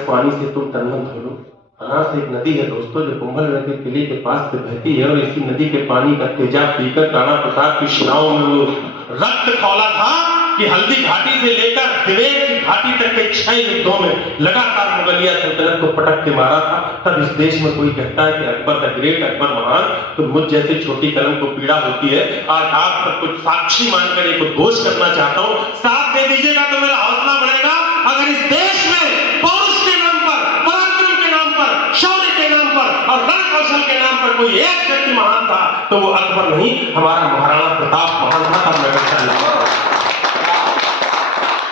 इस पानी से तुम तन मन धो लो। बनास एक नदी है दोस्तों जो कुंभल नदी किले के पास से बहती है, और इसी नदी के पानी का तेजाब पीकर राणा प्रताप की सेनाओं में वो रक्त खौला था कि हल्दी घाटी से लेकर दिवेर की घाटी तक के 6 युद्धों में लगातार मुगलिया सल्तनत को पटक के मारा था। तब इस देश में कोई कहता है कि अकबर द ग्रेट, अकबर महान, तो मुझ जैसे छोटी कलम को पीड़ा होती है। आज आप सब कुछ साक्षी मानकर एक उद्घोष करना चाहता हूं, साथ दे दीजिएगा तो मेरा हौसला बढ़ेगा। अगर इस देश में पौरुष के नाम पर, पराक्रम के नाम पर, शौर्य के नाम पर और रण कौशल के नाम पर कोई एक व्यक्ति महान था तो वो अकबर नहीं, हमारा महाराणा प्रताप महान था। तब मैं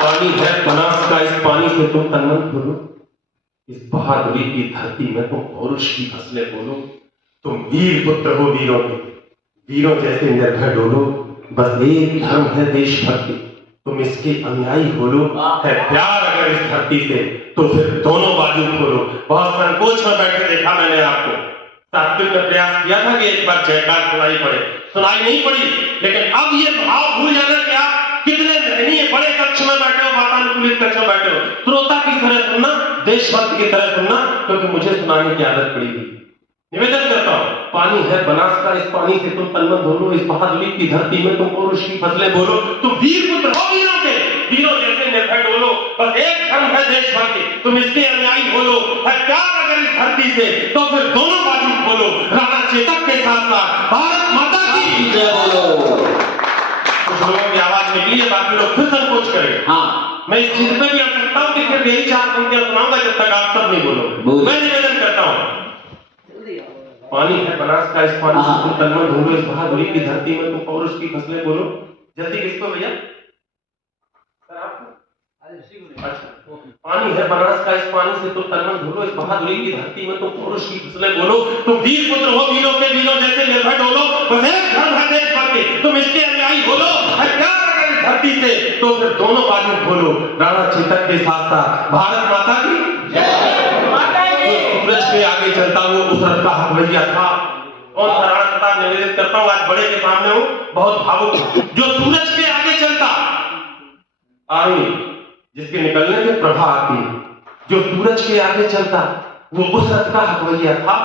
पानी है बनास का, इस पानी से तुम तन मन धो लो। इस बहादुरी की धरती में तुम पौरुष की फसलें बोलो। तुम वीर पुत्र हो वीरों के, वीरों जैसे निर्भय डोलो। बस एक धर्म है देशभक्ति, तुम इसके अनुयायी हो लो। है प्यार अगर इस धरती से तो फिर दोनों बाजू खोलो। बहुत संकोच में बैठे देखा मैंने आपको, सात्विक का प्रयास किया था कि एक बार जयकार सुनाई पड़े, सुनाई नहीं पड़ी। लेकिन अब ये भाव भूल जाना कि आप कितने बड़े कक्ष में बैठे हो, वातानुकूलित कक्ष में बैठे हो। श्रोता की तरह सुनना, देशभक्त की तरह सुनना, क्योंकि मुझे सुनाने की आदत पड़ी हुई। निवेदन करता हूं, पानी है बनास का, इस पानी से तुम तन मन धो लो। इस बहादुरी की धरती में तुम पौरुष की फसलें बोलो। तुम वीर पुत्र हो वीरों के, वीरों जैसे निर्भय डोलो। बस एक धर्म है देशभक्ति, तुम इसके अनुयायी हो लो। है प्यार अगर इस धरती से तो फिर दोनों बाजू खोलो। राणा चेतक के साथ साथ भारत माता की जय बोलो। कुछ लोगों की आवाज निकली है, बाकी लोग फिर संकोच करें। हाँ, मैं इस चीज में भी अड़ सकता हूँ कि फिर यही 4 पंक्तियां सुनाऊंगा जब तक आप सब नहीं बोलोगे। मैं निवेदन करता हूँ, पानी है बनास का, इस पानी से तुम तन मन धो लो। इस बहादुरी की धरती में तुम पौरुष की फसलें बोलो। जल्दी किसको भैया? अच्छा, पानी है बनास का, इस पानी से तुम तन मन धो लो। इस बहादुरी की धरती में तुम पौरुष की फसलें बोलो। तुम वीर पुत्र हो वीरों के, वीरों जैसे निर्भय डोलो। बस एक धर्म है देशभक्ति, तुम इसके अनुयायी हो लो। प्यार अगर इस धरती से तो फिर दोनों बाजू खोलो। राणा चेतक के साथ साथ भारत माता की जय। सूरज के आगे चलता हुआ उस रथ का हकवैया था। और राणा प्रताप निवेदन करता हूँ, आज बड़े के सामने हूँ, बहुत भावुक। जो सूरज के आगे चलता, आगे जिसके निकलने से प्रभा आती, जो सूरज के आगे चलता वो उस रथ का हकवैया था।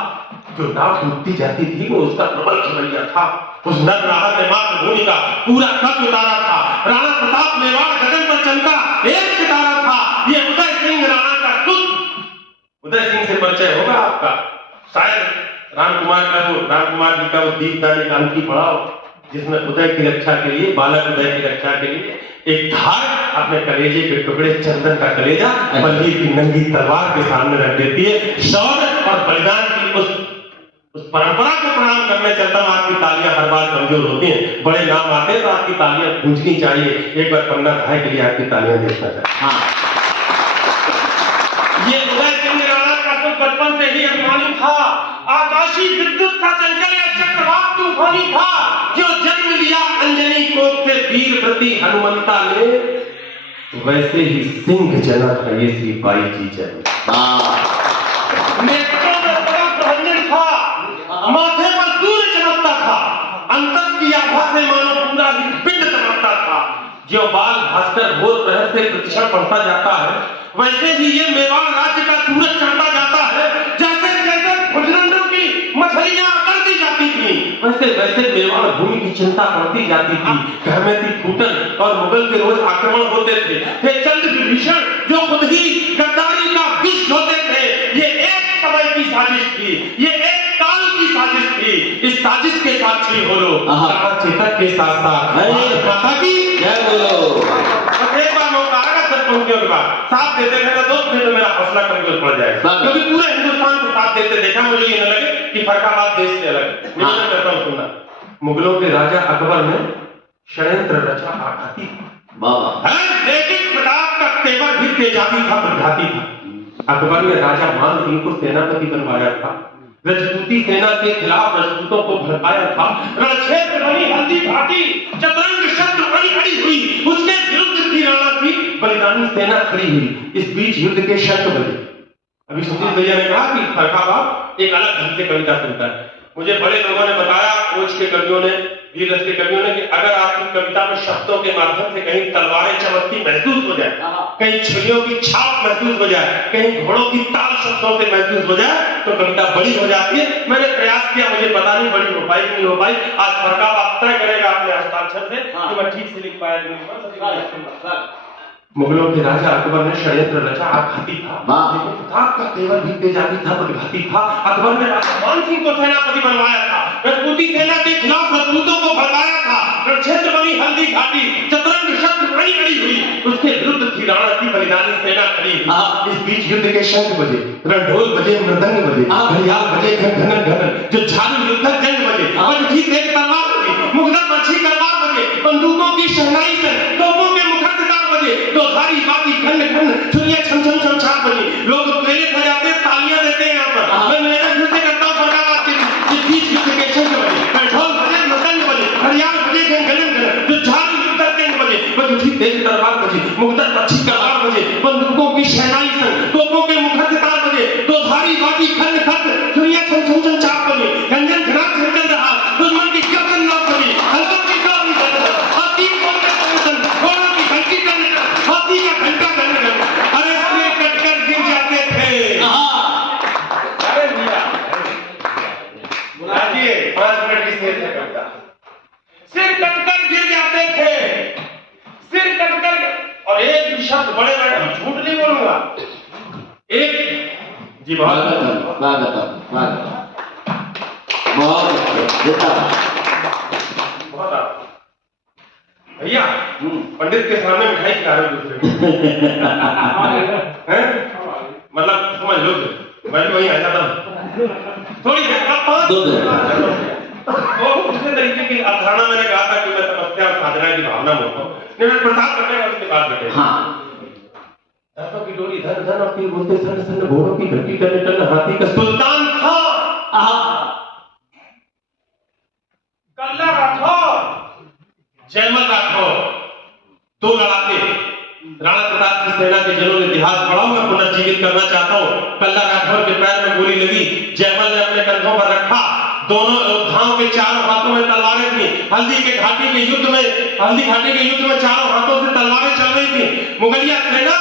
जो नाव डूबती जाती थी वो उसका प्रबल खवैया था। उस नर नाहर ने मातृभूमि का पूरा कद उतारा था। राणा प्रताप मेवाड़ गगन पर चमका एक सितारा था। ये उदय सिंह राणा का सुत। उदय सिंह से परिचय होगा आपका, शायद राम कुमार जी का वो दीपदानी का अंकी पढ़ाओ, जिसमें उदय की रक्षा के लिए, बालक उदय की रक्षा के लिए एक धार अपने कलेजे के टुकड़े, चंदन का कलेजा बल्ली की नंगी तलवार के सामने रख देती है। शौर्य और बलिदान की उस परंपरा को प्रणाम करने चलता हूं। आपकी तालियां हर बार कमजोर होती हैं, बड़े नाम आते हैं तो आपकी तालियां गूंजनी चाहिए। एक बार पन्ना धाय के लिए आपकी तालियां देखना चाहिए। हाँ, ये उदय सिंह राणा का तो बचपन से ही अभिमानी था। आकाशी विद्युत का चंचल चक्रवात तूफानी था। जो जन्म लिया अंजनी कोप से वीर प्रति हनुमंता ने, वैसे ही सिंह जना था ये सिपाही जी जन। नेत्रों में बड़ा प्रहंजन था, माथे पर सूर्य चमकता था, अंतर की आभा से मानो पूरा ही पिंड चमकता था। जो बाल भास्कर भोर प्रहर से प्रतिक्षण बढ़ता जाता है, वैसे ही ये मेवाड़ राज्य का सूरज चढ़ता जाता है। जैसे जैसे भुजरंडों की मछलियां करती जाती थी, वैसे वैसे मेवाड़ भूमि की चिंता बढ़ती जाती थी। घर में थी फूटन और मुगल के रोज आक्रमण होते थे। हे चंद्र विभीषण जो खुद ही गद्दारी का विष होते थे। ये एक समय की साजिश थी, ये एक काल की साजिश थी। इस साजिश के साक्षी हो लो। राणा चेतक के साथ साथ माता की जय बोलो। एक बार मौका आएगा सब पंक्तियों के बाद साथ देते रहना दोस्त, नहीं तो मेरा हौसला कमजोर पड़ जाएगा। क्योंकि पूरे हिंदुस्तान को साथ देते देखा, मुझे ये न लगे कि फरकाबाद देश से अलग। मैं कहता हूँ सुनना, मुगलों के राजा अकबर ने षड्यंत्र रचा आघाती, लेकिन प्रताप का तेवर भी तेजाबी था, प्रघाती था। अकबर ने राजा मान सिंह को सेनापति बनवाया था। रजपूती सेना के खिलाफ राजपूतों को भड़काया था। रणक्षेत्र बनी हल्दी घाटी, चतुरंग शत्रु अड़ी हुई, उसके विरुद्ध की राणा की बलिदानी सेना खड़ी हुई। इस बीच युद्ध के शंख बजे। अभी सुशील भैया ने कहा कि फरकाबाद एक अलग ढंग से कविता सुनता है। मुझे बड़े लोगों ने बताया, कोच के कवियों ने, वीर रस के कवियों ने कि अगर आपकी कविता में शब्दों के माध्यम से कहीं तलवारें चमकती महसूस हो जाए, कहीं छुरियों की छाप महसूस हो जाए, कहीं घोड़ों की ताल शब्दों से महसूस हो जाए, तो कविता बड़ी हो जाती है। मैंने प्रयास किया, मुझे पता नहीं बड़ी हो पाई नहीं हो पाई। आज फरका आप तय करेगा अपने हस्ताक्षर से कि मैं ठीक से लिख पाया। मुगलों के राजा अकबर ने षड्यंत्र रचा, आघाती था, प्रताप का तेवर भी तेजाबी था, प्रतिघाती था। अकबर ने राजा मान सिंह को सेनापति बनवाया था, राजपूती सेना के खिलाफ राजपूतों को भड़काया था, रणक्षेत्र बनी हल्दी घाटी, चतुरंग शस्त्र बड़ी बड़ी हुई, उसके विरुद्ध थी राणा की बलिदानी सेना खड़ी। इस बीच युद्ध के शंख बजे, रणढोल बजे, मृदंग बजे, घड़ियाल बजे, घन घन जो झालू युद्ध जंग बजे, बजती तेज तलवार बजी, मुगदर मच्छी तलवार बजे, बंदूकों की शहनाई से, तोपों के मुखर सितार बजे, दोधारी बाती खंड खंड छुरियां छम छम छम छाप बजी। लोग प्रेरित हो जाते हैं, तालियां देते हैं। यहाँ पर मैं मेरे फिर से करता हूँ फरका के बीच युद्ध के शंख बजे, ढोल बजे, मृदंग बजे, घड़ियाल बजे, घन घन जो झालू युद्ध जंग बजे, बजती तेज तलवार बजी, मुगदर मच्छी तलवार बजे, बंदूकों की शहनाई से, तोपों के मुखर सितार बजे, दोधारी बाती खंड खंड छुरियां छम छम छम छाप बजी। गंजन घना झंझन रहा, दुश्मन की गर्दन नाप बजी, हल्कों की डोरी बजी, हाथी बोलते संगठन, घोड़ों की घंटी टन, हाथी का घंटा टन, अरे सिर कटकर गिर जाते थे। अरे भैया बुलाइए 5 मिनट की शेर से कविता। सिर कटकर गिर जाते थे, सिर कटकर, और एक भी शब्द बड़े बड़े झूठ नहीं बोलूंगा। एक जी बहुत भैया पंडित के सामने मिठाई खिला रहे दूसरे हैं, मतलब समझ लो मैं भी वहीं आ जाता हूँ थोड़ी दूसरे तरीके की अवधारणा। मैंने कहा था कि मैं तपस्या और साधना की भावना में हूँ, प्रसाद करने का उसके बाद बैठे दसों की डोरी धन धन और तीर बोलते सन सन, घोड़ों की घंटी टन टन, हाथी का सुल्तान था कल्ला राठौर, जयमल राठौर, 2 लड़ाके राणा प्रताप की सेना के जिन्होंने इतिहास पढ़ा मैं पुनर्जीवित करना चाहता हूँ। कल्ला राठौर के पैर में गोली लगी, जयमल ने अपने कंधों पर रखा, दोनों योद्धाओं के चारों हाथों में तलवारें थी। हल्दी घाटी के युद्ध में चारों हाथों से तलवारें चल रही थी। मुगलिया सेना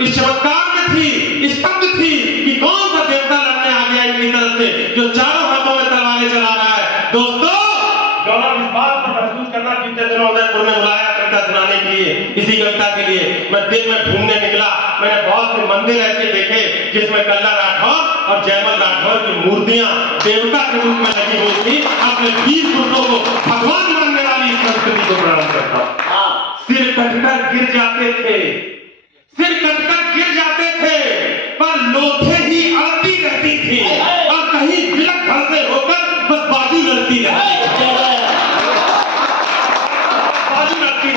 इस चमत्कार में थी, स्तब्ध थी कि कौन सा देवता लड़ने आ गया इनकी तरफ से जो चारों हाथों में तलवारें चला रहा है। दोस्तों गौरव इस बात पर महसूस करना, बीते दिनों उदयपुर में बुलाया कविता सुनाने के लिए, इसी कविता के लिए मैं दिन में घूमने निकला। मैंने बहुत से मंदिर ऐसे देखे जिसमें कल्ला राठौर और जयमल राठौर की मूर्तियां देवता के रूप में लगी हुई थी। अपने वीर पुत्रों को भगवान मानने वाली इस संस्कृति को प्रणाम करता हूं। सिर कटकर गिर जाते थे, सिर कटकर गिर जाते थे, पर लोथे ही अड़ती रहती थी और कहीं बिलक घर से होकर बस बाजू लड़ती रहती। बाजू लड़ती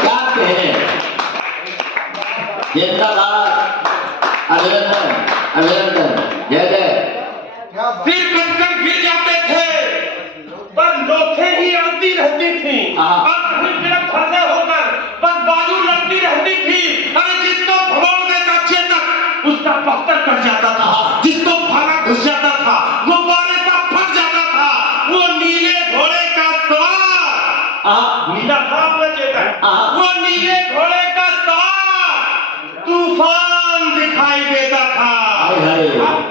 क्या कहे जिंदाबाद, अभिनंदन अभिनंदन, जय जय। सिर कटकर गिर जाते थे पर लोथे ही अड़ती रहती थी और कहीं बिलक घर से होकर बस बाजू लड़ती रहती थी। अरे जिसको भगोड़ देता चेतक उसका पत्थर कट जाता था, जिसको भाला घुस जाता था वो बारे सा फट जाता था। वो नीले घोड़े का सवार, नीला था अपना चेतक, वो नीले घोड़े का सवार तूफान दिखाई देता था।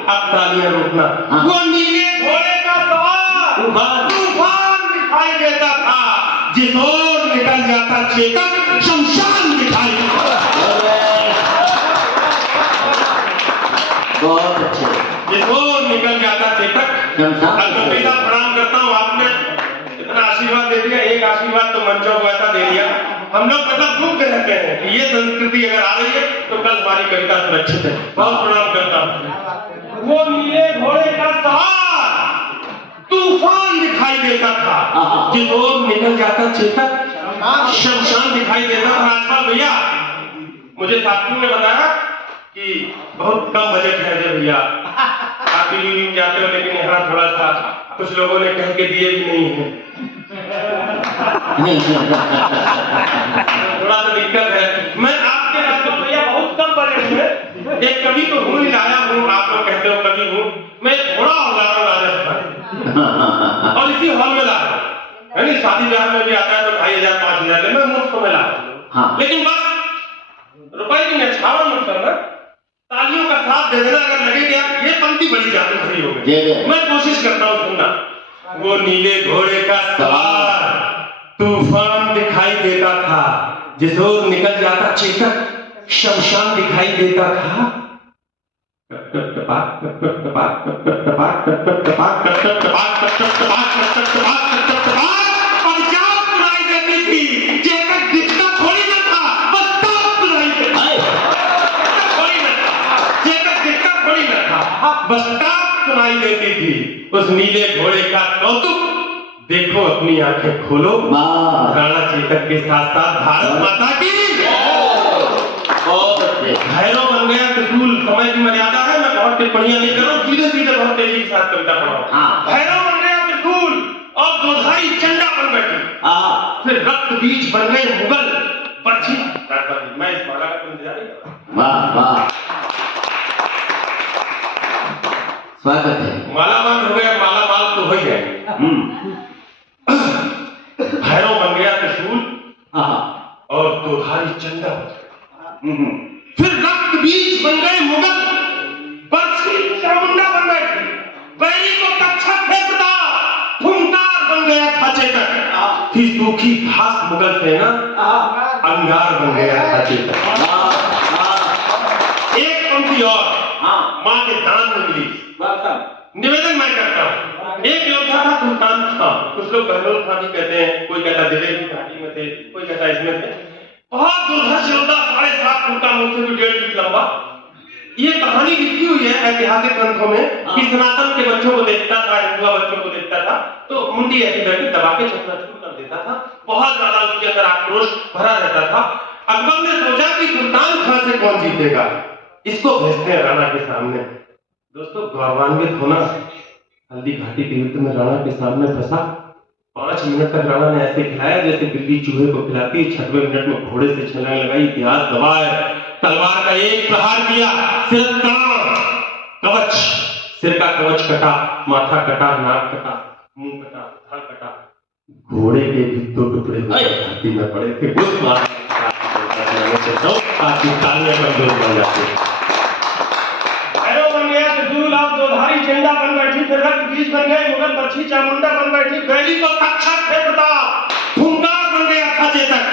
अब तालियां रोकना। वो नीले घोड़े का सवार तूफान दिखाई देता था, जिस ओर निकल जाता चेतक शमशान दिखाई देता। बहुत अच्छे, जिस ओर निकल जाता चेतक शमशान। प्रणाम करता हूँ, आपने इतना आशीर्वाद दे दिया, एक आशीर्वाद तो मंचों को ऐसा दे दिया हम लोग मतलब मुक्त रहते हैं कि ये संस्कृति अगर आ रही है तो कल हमारी कविता सुरक्षित है। बहुत प्रणाम करता हूँ। वो नीले घोड़े का सवार तूफान दिखाई देता था, जिस ओर निकल जाता चेतक शमशान दिखाई देता था। राजपाल भैया मुझे साथियों ने बताया कि बहुत कम बजट है जब भैया आप दिल्ली जाते हो, लेकिन यहाँ थोड़ा सा कुछ लोगों ने कह के दिए भी नहीं है थोड़ा सा दिक्कत है। मैं आपके राजपाल भैया बहुत कम बजट में एक कवि तो हूँ ही लाया हूँ, आप लोग कहते हो कवि हूँ, मैं थोड़ा और ला रहा हूँ राजस्थान और इसी हॉल में ला रहा हूँ। शादी ब्याह में भी आता है तो 2500 5000 ले, मैं मुफ्त में ला दूं। हाँ। लेकिन बस रुपए की न्यौछावर मत करना, तालियों का साथ दे देना। अगर लगे कि यार ये पंक्ति बड़ी जादू भरी हो गई, मैं कोशिश करता हूँ सुनना। वो नीले घोड़े का सवार तूफान दिखाई देता था, जिस ओर निकल जाता चेतक शमशान दिखाई देता था। बस टाप सुनाई देती थी। उस नीले घोड़े का कौतुक देखो, अपनी आंखें खोलो। राणा चेतक के साथ साथ भारत माता की भैरव बन गया त्रिशूल। समय की मर्यादा है, मैं बहुत टिप्पणियां नहीं कर रहा हूँ, सीधे सीधे बहुत तेजी के साथ कविता पढ़ा। भैरव बन गया त्रिशूल और दोधारी चंडा बन बैठी। फिर रक्त बीज बन गए मुगल बर्छी। मैं इस माला का इंतजार नहीं कर रहा। वाह वाह, स्वागत है। माला माल हो गया, माला माल तो हो ही जाएंगे। भैरव बन गया त्रिशूल और दोधारी चंडा बन गया। फिर रक्त बीज बन गए मुगल बर्छी चामुंडा बन बैठी। बैरी को तक्षक फेंकता फुंकार बन गया था चेतक। थी सूखी घास मुगल सेना अंगार बन गया था चेतक। एक पंक्ति और माँ के दान में मिली। निवेदन मैं करता हूँ। एक योद्धा था सुल्तान खां, कुछ लोग बहलोल खां भी कहते हैं, कोई कहता दिवेली घाटी में थे, कोई कहता इसमें थे। बहुत दुर्धर्ष योद्धा, 7.5 फुट का, मुझसे भी 1.5 फीट लंबा। ये कहानी लिखी हुई है ऐतिहासिक ग्रंथों में कि सनातन के बच्चों को देखता था, हिंदुआ बच्चों को देखता था तो मुंडी ऐसी करके दबा के चकनाचूर कर देता था। बहुत ज्यादा उसके अंदर आक्रोश भरा रहता था। अकबर ने सोचा कि सुल्तान खां से कौन जीतेगा, इसको भेजते हैं राणा के सामने। दोस्तों, गौरवान्वित होना, हल्दी घाटी के युद्ध में राणा के सामने फंसा। 5 मिनट तक राणा ने ऐसे खिलाया जैसे बिल्ली चूहे को खिलाती है। 6वें मिनट में घोड़े से छलांग लगाई, इतिहास गवाह है। तलवार का एक प्रहार किया, सिर कवच, सिर का कवच कटा, माथा कटा, नाक कटा, मुंह कटा, धड़ कटा। घोड़े के भी 2 टुकड़े धरती में पड़े थे। उस मार तालियां बंदूक बन जाती। दोधारी चंडा बन बैठी। फिर रक्त बीज बन गए मुगल बर्छी चामुंडा बन बैठी। बैरी को तक्षक फेंकता फुंकार बन गया था चेतक।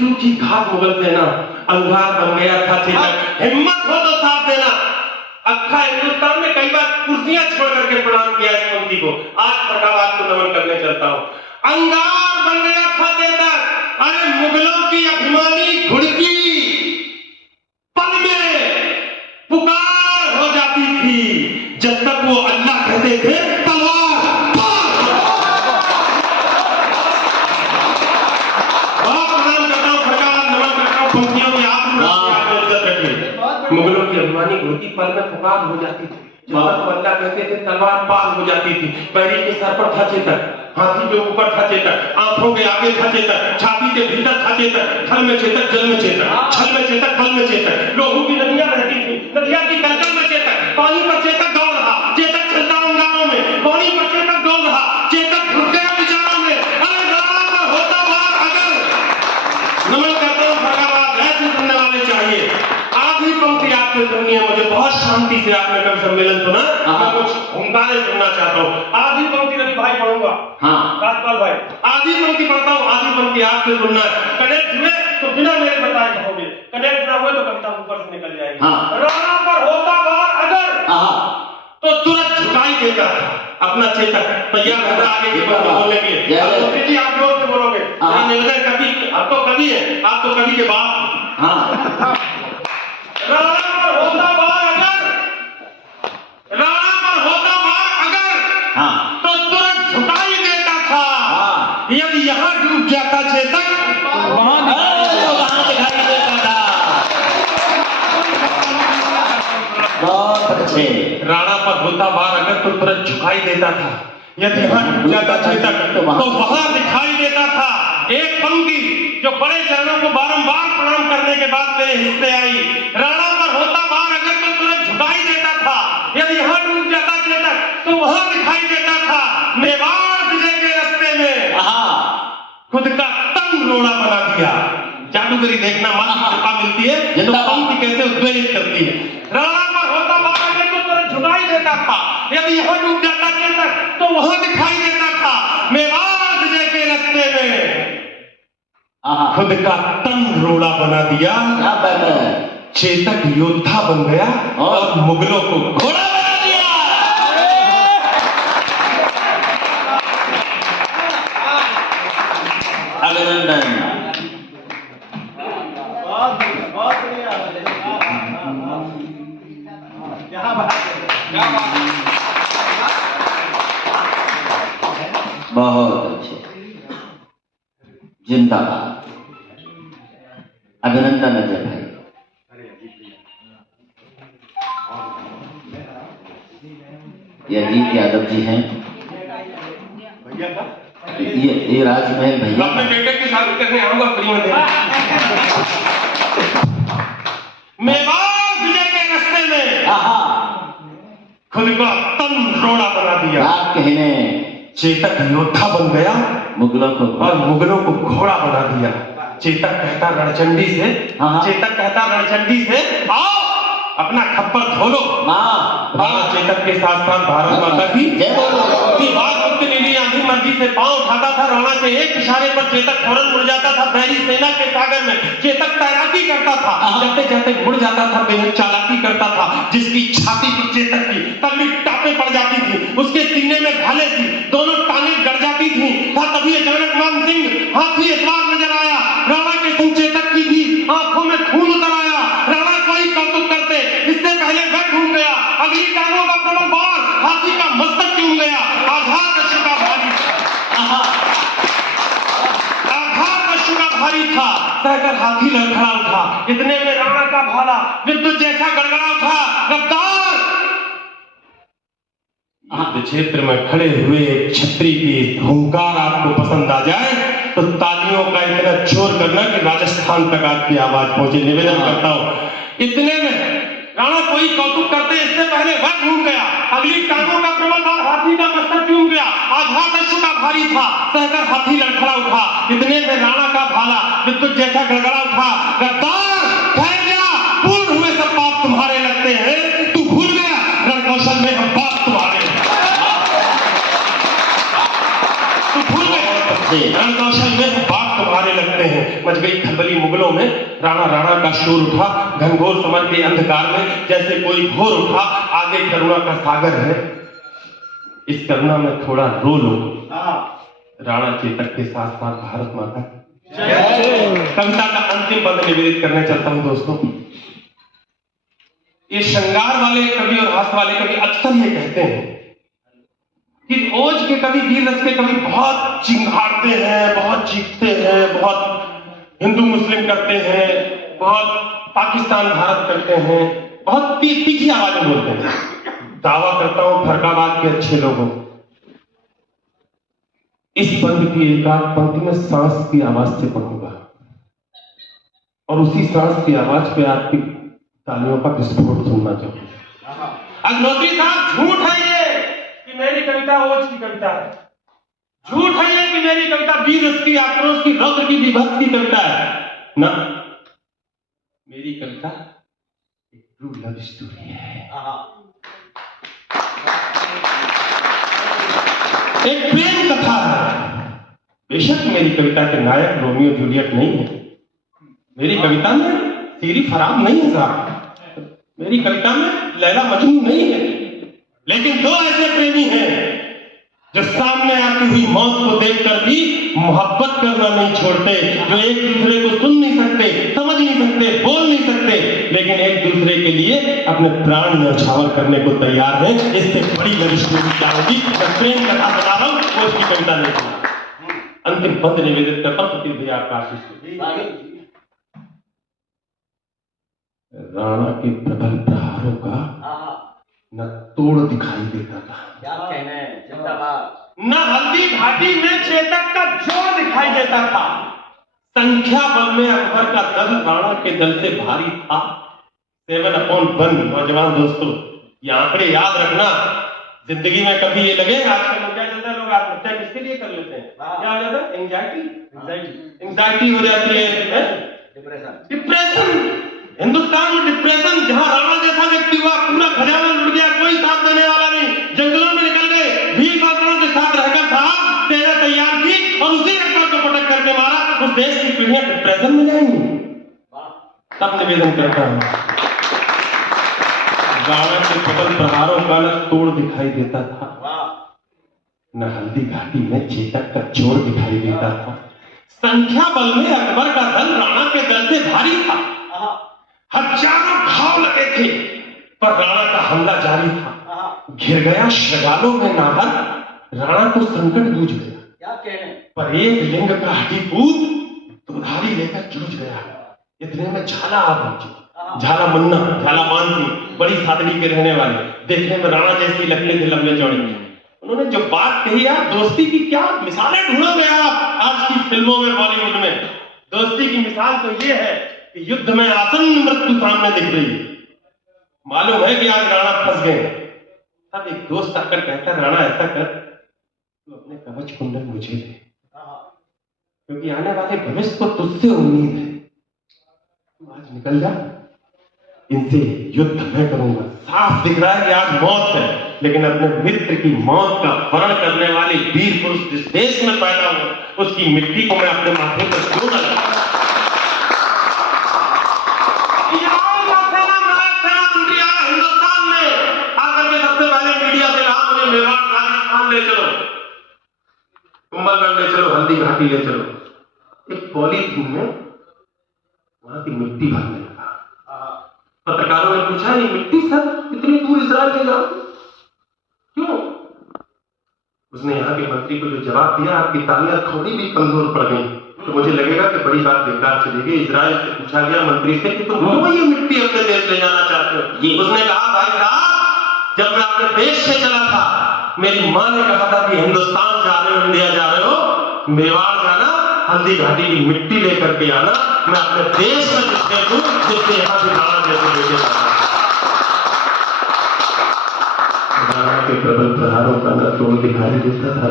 सूखी घास मुगल सेना अंगार बन गया था चेतक। हिम्मत हो तो साथ देना। अक्खा हिंदुस्तान में कई बार कुर्सियां छोड़ करके प्रणाम किया इस पंक्ति को। आज फटावाद को नमन करने चलता हूँ। अंगार बन गया था चेतक। अरे मुगलों की अभिमानी घुड़की पल में पुकार हो जाती थी। जब तक वो अल्लाह कहते थे तलवार बहुत प्रणाम करता हूँ, फटावाद नमन करता हूँ। पंक्तियों की आप इज्जत रखिए। मुगलों की अभिमानी घुड़की पल में पुकार हो जाती थी। जब तक वो अल्लाह कहते थे तलवार पास हो जाती थी। बैरी के सर पर था चेतक, हाथी के ऊपर था चेतक, आंखों के आगे था चेतक, छाती के भीतर था चेतक। थल में चेतक, जल में चेतक, छल में चेतक, बल में चेतक। लोगों की नदियां बहती थी, नदियां की कलकल में चेतक। पानी पर चेतक दौड़ रहा, चेतक चलता अंगारों में। पानी पर चेतक दौड़ रहा, चेतक घुस गया विचारों में। अरे राणा का होता बार अगर नमन करता हूँ फटावाद ऐसे सुनने वाले चाहिए। आधी पंक्ति आपसे सुननी है मुझे। बहुत शांति से आपने कभी सम्मेलन सुना, मैं कुछ हुंकारे सुनना चाहता हूँ। आधी पंक्ति रवि भाई पढ़ूंगा, राजपाल भाई आधी पंक्ति पढ़ता हूँ, आधी पंक्ति आपसे सुनना है। कनेक्ट हुए तो बिना मेरे बताए कहोगे, कनेक्ट ना हुए तो कविता ऊपर से निकल जाएगी। राणा पर होता बार अगर तो तुरंत झुकाई देता था अपना चेतक। तैयार होगा आगे की बात बोलने के लिए। आप जोर से बोलोगे। निवेदन कवि, आप तो कवि है, आप तो कवि के बाप। राणा पर होता बार अगर, राणा पर होता बार अगर तो तुरंत झुकाई देता था। यदि यहाँ डूब जाता चेतक वहां दिखाई देता था। बहुत अच्छे। राणा पर होता बार अगर तो तुरंत झुकाई देता था। यदि यहाँ डूब जाता चेतक तो वहां दिखाई देता था। एक पंक्ति जो बड़े चरणों को बारंबार प्रणाम करने के बाद मेरे हिस्से आई। राणा पर होता बार अगर तो तुरंत झुकाई देता था। यदि यहाँ डूब जाता चेतक तो वहां दिखाई देता था। मेवाड़ विजय के रास्ते में खुद का तन रोड़ा बना दिया। जादूगरी देखना, मां की कृपा मिलती है तो पंक्ति कैसे उद्वेलित करती है। राणा पर होता महाराज तो तुरंत झुकाई देता था, यदि यहाँ डूब जाता चेतक तो वहां दिखाई देता था। मेवाड़ विजय के रास्ते में खुद का तन रोड़ा बना दिया, चेतक योद्धा बन गया और मुगलों को घोड़ा बना दिया। अभिनंदन। बहुत अच्छे, जिंदाबाद। अभिनंदन अजय भाई। ये अजीत यादव जी हैं, ये राजमहल भैया। अपने बेटे की शादी करने आऊंगा फ्री में देना। मेवाड़ विजय के रास्ते में खुद का तन रोड़ा बना दिया। आप कहने चेतक योद्धा बन गया मुगलों को और मुगलों को घोड़ा बना दिया। चेतक कहता रणचंडी से, चेतक कहता रणचंडी से, आओ अपना खप्पर धो लो। राणा चेतक के साथ साथ भारत माता की जय बोलो। आंधी मर्जी से पांव उठाता था राणा के एक इशारे पर चेतक फौरन मुड़ जाता था बैरी सेना के सागर में। चेतक तैराकी करता था, जाते जाते मुड़ जाता था, बेहद चालाकी करता था। जिसकी छाती पर चेतक की तगड़ी टापे पड़ जाती थी, उसके सीने में भाले थी, दोनों टांगे गड़ जाती थी। तभी अचानक मान सिंह हाथी इतवार नजर आया। राणा के सिंह चेतक की भी आंखों में खून उतर आया। राणा कोई कौतुक करते, इससे पहले वह घूम गया। अगली टांगों का प्रबल बार हाथी का मस्तक चूम गया। आघात अश्रुका भारी था, सहकर हाथी लड़खड़ा उठा। इतने में राणा का भाला विद्युत जैसा गड़गड़ा उठा। गद्दार! युद्ध क्षेत्र में खड़े हुए छत्री की हुंकार आपको पसंद आ जाए तो तालियों का इतना जोर करना कि राजस्थान तक आपकी आवाज पहुंचे। निवेदन करता हूं। इतने में राणा कोई कौतुक करते, इससे पहले वह घूम गया। अगली टांगों का प्रबल बार हाथी का मस्तक चूम गया। आघात अश्रुका भारी था, सहकर हाथी लड़खड़ा उठा। इतने में राणा का भाला विद्युत जैसा गड़गड़ा उठा। गद्दार! ठहर जा, पूर्ण हुए सब पाप तुम्हारे लगते हैं। तू भूल गया रणकौशल में हम बाप तुम्हारे, तू भूल गया रणकौशल में हम बाप तुम्हारे लगते हैं। मच गई खलबली मुगलों में, राणा राणा का शोर उठा। घनघोर समर के अंधकार में जैसे कोई घोर उठा। आगे करुणा का सागर है, इस करुणा में थोड़ा रो लो। राणा चेतक के साथ साथ भारत माता कविता का अंतिम पद निवेदित करने चलता हूं दोस्तों। ये श्रृंगार वाले कवि और हास्य वाले कवि अक्सर ये कहते हैं कि ओज के कवि, वीर रस के कवि बहुत चिंगारते हैं, बहुत चीखते हैं, बहुत हिंदू मुस्लिम करते हैं, बहुत पाकिस्तान भारत करते हैं, बहुत तीखी आवाज में बोलते हैं। दावा करता हूं फरकाबाद के अच्छे लोगों, इस बंद की एक आध पंक्ति में सांस की आवाज से पढ़ूंगा और उसी सांस की आवाज पे आपकी तालियों का विस्फोट सुनना चाहूंगा। अग्नोत्री साहब, झूठ है ये कि मेरी कविता ओज की कविता है। झूठ है ये कि मेरी कविता वीर रस की, आक्रोश की, रौद्र की, विभत्स की कविता है ना। मेरी कविता एक ट्रू लव स्टोरी है, एक प्रेम कथा है। बेशक मेरी कविता के नायक रोमियो जूलियट नहीं है, मेरी कविता में सीरी फराब नहीं है साहब, मेरी कविता में लैला मजनू नहीं है। लेकिन दो ऐसे प्रेमी हैं जो सामने आती हुई मौत को देखकर भी मोहब्बत करना नहीं छोड़ते, जो एक दूसरे को सुन नहीं सकते, समझ नहीं सकते, बोल नहीं सकते, लेकिन एक दूसरे के लिए अपने प्राण न्यौछावर करने को तैयार हैं। इससे बड़ी लव स्टोरी क्या होगी? मैं प्रेम कथा बता रहा हूं, वो उसकी कविता नहीं। अंतिम पद निवेदित करता हूं भैया आपका आशीष। राणा के प्रबल प्रहारों का न तोड़ दिखाई देता था, क्या कहना है, जिंदाबाद। न हल्दी घाटी में चेतक का जोर दिखाई देता था। संख्या बल में अकबर का दल राणा के दल से भारी था। 7/1। नौजवान दोस्तों, ये आंकड़े याद रखना। जिंदगी में कभी ये लगे आजकल क्या चलता है, लोग आत्महत्या किसके लिए कर लेते हैं? क्या हो जाता है? एंजाइटी। एंजाइटी हो जाती है, डिप्रेशन। हिंदुस्तान में डिप्रेशन, जहां राणा जैसा व्यक्ति हुआ, पूरा खजाना लुट गया, कोई साथ देने वाला नहीं, जंगलों में निकल गए, भीड़ भाड़ों के साथ रहकर साहब सेना तैयार की और उसी अकबर को पटक करके मारा, उस देश की पीढ़ियां डिप्रेशन में जाएंगी। तब निवेदन करता हूं, राणा के प्रबल प्रहारों का न तोड़ दिखाई देता था, न हल्दी घाटी में चेतक का जोर दिखाई देता था। संख्या बल में अकबर का दल राणा के दल से भारी था, हजारों घाव लगे थे, पर राणा का हमला जारी था। घिर गया शगालों में नाहर, राणा को संकट बूझ गया, क्या कहने, पर एक लिंग का हड्डीपूत दुधारी लेकर जूझ गया। इतने में झाला आ पहुंची, झाला मन्ना, झाला मानसी, बड़ी सादड़ी के रहने वाले, देखने में राणा जैसी लगने थे, लंबे चौड़े। उन्होंने जो बात कही यार, दोस्ती की क्या मिसालें ढूंढोगे आप आज की फिल्मों में, बॉलीवुड में। दोस्ती की मिसाल तो ये है कि युद्ध में आसन्न मृत्यु सामने दिख रही है, मालूम है कि आज राणा फंस गए। तब एक दोस्त आकर कहता, राणा ऐसा कर, तू अपने कवच कुंडल मुझे दे, क्योंकि आने वाले भविष्य को तुझसे उम्मीद है। तू आज निकल जा, इनसे युद्ध मैं करूंगा। साफ दिख रहा है कि आज मौत है, लेकिन अपने मित्र की मौत का वर्ण करने वाले वीर पुरुष जिस देश में पैदा हुए, उसकी मिट्टी को मैं अपने माथे पर क्यों न लगाऊं? हिंदुस्तान में आकर के सबसे पहले मीडिया से कहा, मुझे मेवाड़ राजस्थान ले चलो, कुंभलगढ़ ले चलो, हल्दी घाटी ले चलो। एक पॉलीथीन में वहां की मिट्टी भरने लगा। पत्रकारों ने पूछा, ये मिट्टी सर इतनी दूर इजराइल ले जाओ क्यों? उसने यहाँ के मंत्री को जो जवाब दिया, आपकी तालियां थोड़ी भी कमजोर पड़ गई तो मुझे लगेगा कि बड़ी बात बेकार चली गई। इजराइल से पूछा गया मंत्री से कि तुम क्यों ये मिट्टी अपने देश ले जाना चाहते हो? उसने कहा, भाई साहब, जब मैं अपने देश से चला था, मेरी माँ ने कहा था कि हिंदुस्तान जा रहे हो, इंडिया जा रहे हो, मेवाड़ जाना, हल्दी घाटी की मिट्टी लेकर के आना, मैं अपने देश में जिससे दूं, जिससे यहाँ से राणा जैसे बेटे राणा के प्रबल प्रहारों का न तोड़ दिखाई देता था,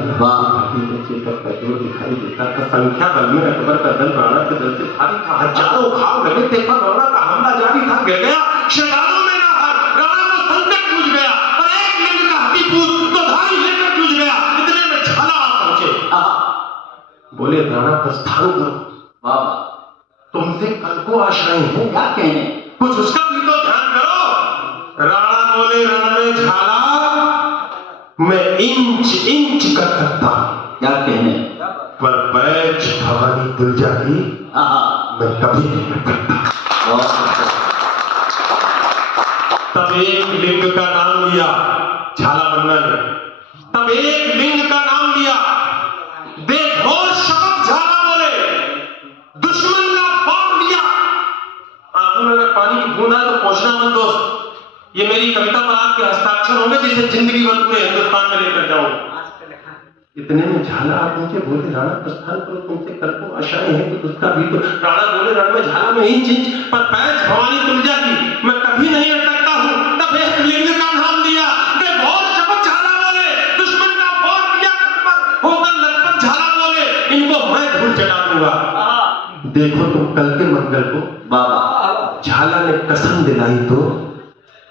चेतक का जोर दिखाई देता था। संख्या बल में अकबर का दल राणा के दल से भारी था, हजारों घाव लगे थे, पर राणा का हमला जारी था। गिर गया शगालों में नाहर, राणा को संकट बूझ गया, और एक लिंग का हड्डीपूत दुधारी लेकर जूझ गया। इतने में झाला आ पहुंचे, बोले राणा प्रस्थान करो, बाबा तुमसे कल को आशाएं हैं, क्या कहने, कुछ उसका भी तो ध्यान करो। राणा बोले, रण में झाला मैं इंच इंच का करता हूं, क्या कहने, पर बैच भवानी दुर्जा की मैं कभी नहीं करता। तब एक लिंग का नाम लिया झाला मन्ना ने, तब एक लिंग का नाम लिया, बेघोर शपथ झाला बोले, दुश्मन का फौज लिया। आंखों में अगर पानी की बूंद आए तो पहुंचना मत दोस्त, ये मेरी कविता पर आपके हस्ताक्षर होंगे जिसे जिंदगी भर पूरे हिंदुस्तान में लेकर जाऊंगा। इतने में झाला आप मुझे बोले, राणा प्रस्थान करो, तुमसे कल को आशाएं हैं कि उसका भी तो। राणा बोले, रण में झाला में इंच इंच, पर पैच भवानी तुलजा की मैं कभी नहीं अटकता हूं। तब एक लिंग का नाम लिया, बेघोर शपथ झाला बोले, दुश्मन का फौज लिया, होकर लखपत झाला बोले, इनको मैं धूल चढ़ा दूंगा। देखो तुम कल के मंगल को बाबा झाला ने कसम दिलाई तो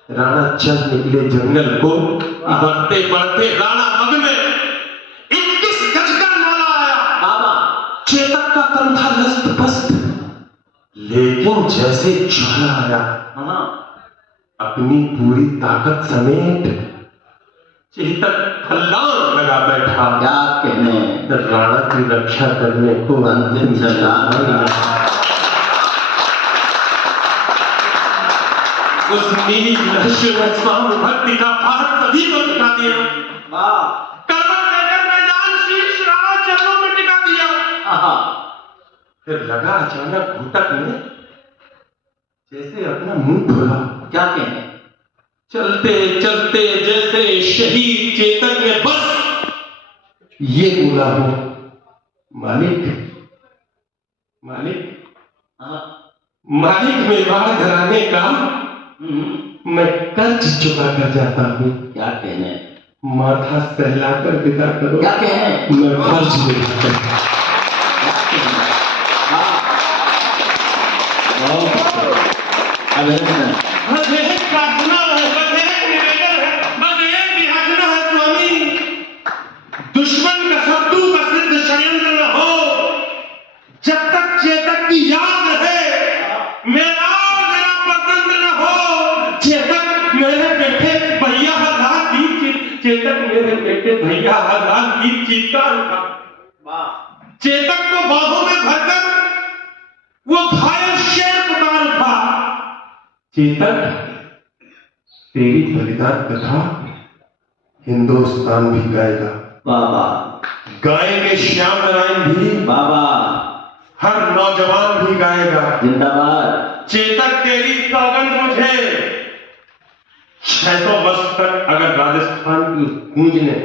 राणा चल निकले जंगल को। बढ़ते बढ़ते राणा मग में 21 गज का नाला आया, बाबा चेतक का तन था लस्त पस्त, लेकिन जैसे झाला आया अपनी पूरी ताकत समेत चेतक फल्लांग लगा बैठा। क्या कहने, राणा की रक्षा करने को अंतिम उस नीली भक्ति का पाठ सभी को दिखा दिया। करवट लेकर मैदान शीश राणा चरणों में टिका दिया। फिर लगा अचानक घूटक ने जैसे अपना मुंह खोला। क्या कहने, चलते चलते जैसे शहीद चेतक ने बस ये बोला हो, मालिक मालिक मालिक मेवाड़ घराने का मैं कर्ज चुका कर जाता हूँ। क्या कहने, माथा सहलाकर विदा करो। क्या कहने, मैं फर्ज निभाता हूं। अभिनंदन। बस एक प्रार्थना है, बस एक निवेदन है, बस एक याचना है स्वामी, दुश्मन का शत्रु का सिद्ध षड्यंत्र न हो, जब तक चेतक की याद रहे मेरा मेरा प्रसन्न न हो। चेतक मेरे बेटे भैया हजार चेतक मेरे बेटे भैया हजार की चीत्कार उठा, चेतक को बाहों में भरकर वो घायल शेर पुकार उठा। चेतक तेरी बलिदान कथा हिंदुस्तान भी गाएगा, बाबा गाएंगे श्याम नारायण भी, बाबा हर नौजवान भी गाएगा। जिंदाबाद। चेतक तेरी सौगंध मुझे 600 वर्ष तक अगर राजस्थान की गूंज ने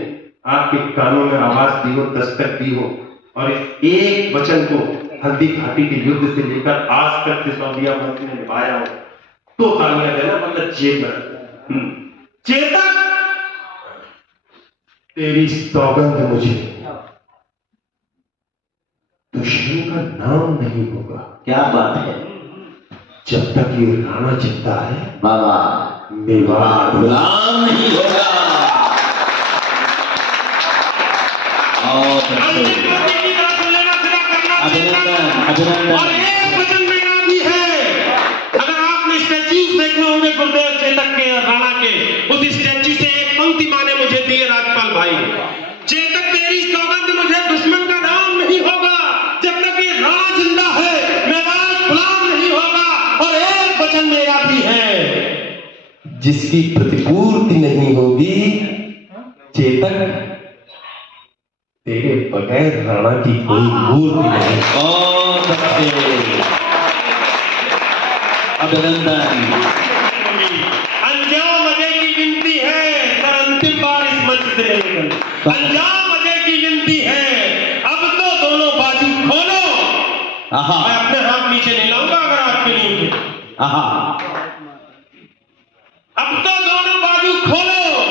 आपके कानों में आवाज दी हो, दस्तक दी हो, और इस एक वचन को हल्दी घाटी के युद्ध से लेकर आज तक सिसोदिया मंत्री ने निभाया हो, तो तालियां देना। मतलब चेतक, चेतक तेरी सौगंध मुझे दुश्मन का नाम नहीं होगा। क्या बात है। जब तक ये राणा जिंदा है बाबा मेवाड़ गुलाम नहीं होगा। अभिनंदन अभिनंदन। और एक वचन मेरा भी है, अगर आपने स्टैच्यूज देखे होंगे गुरुदेव चेतक के और राणा के, उस स्टैच्यू से एक पंक्ति माने मुझे दिए राजपाल भाई, चेतक तेरी सौगंध मुझे दुश्मन का नाम नहीं होगा, जब तक ये राणा जिंदा है मेवाड़ गुलाम नहीं होगा। और एक वचन मेरा भी है, जिसकी प्रतिपूर्ति नहीं होगी चेतक, तेरे बगैर राणा की कोई मूर्ति नहीं। और अभिनंदन। अंजाम अजय की विनती है, सर अंतिम बार इस मंच से अंजाम अजय की विनती है, अब तो दोनों बाजू खोलो। मैं अपने हाथ नीचे नहीं लाऊंगा अगर आपके लिए, अब तो दोनों बाजू खोलो।